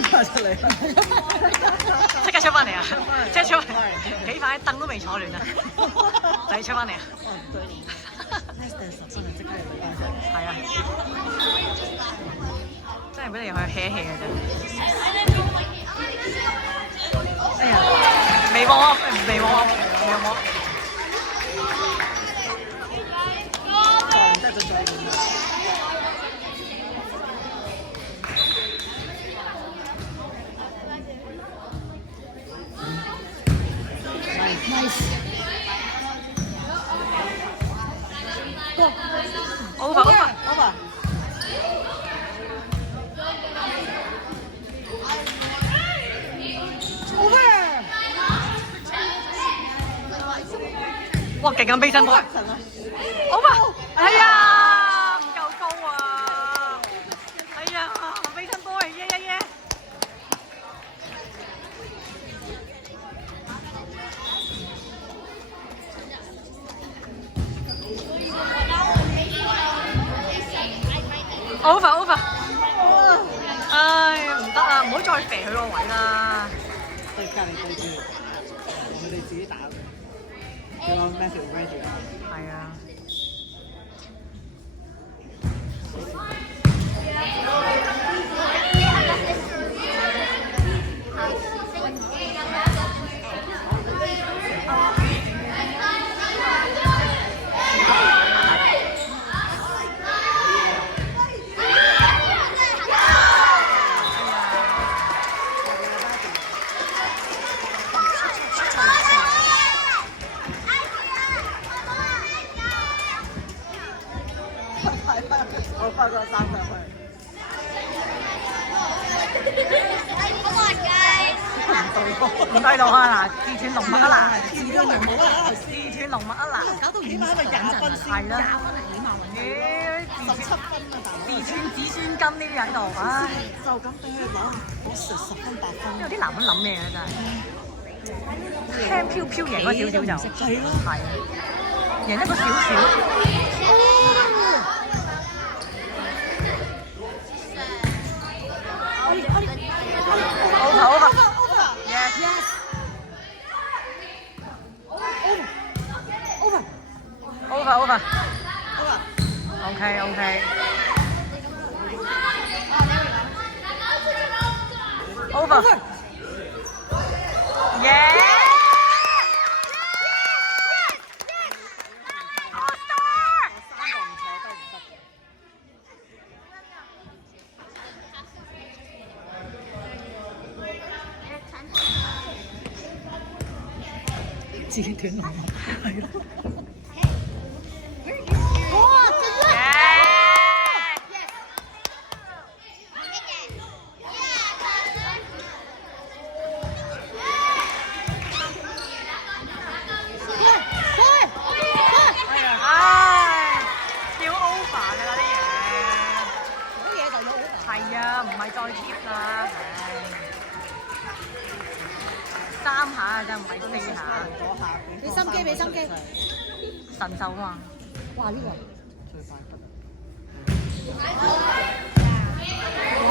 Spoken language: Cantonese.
跳翻出嚟，即刻出翻嚟啊！即刻出翻嚟，幾塊凳都未坐亂啊！就要出翻嚟啊！哦唔對，less than 10分就即刻要翻出嚟。係啊，真係俾你去 hea 一 hea 嘅啫。哎呀，未望啊，未望啊，未望。再練。Nice。Over。哇，勁咁飛身波 ！Over。哎呀，唔夠高啊！哎呀，飛身波嚟耶！Over。唉，唔得啊！唔好再肥佢個位啦。對隔離對住，佢哋自己打。佢個 message ready 啊。係啊。我發個3上去。唔喺度啊嗱，自斷龍脈啊嗱，自斷龍脈啊！自斷龍脈啊嗱，搞到起碼係咪20分先？係啦， 20分係起碼揾17分啊，大佬！自斷子孫根呢啲喺度，唉，就咁俾佢攞10分8分。有啲男人諗咩啊真係，輕飄飄贏嗰少少就係咯，係啊，贏一個少少。Over。Yes。Over。OK。Over。Yeah。自斷龍脈係咯。再貼啦，3下真唔係4下。俾心機。神獸啊嘛！哇！呢個最快得。哇！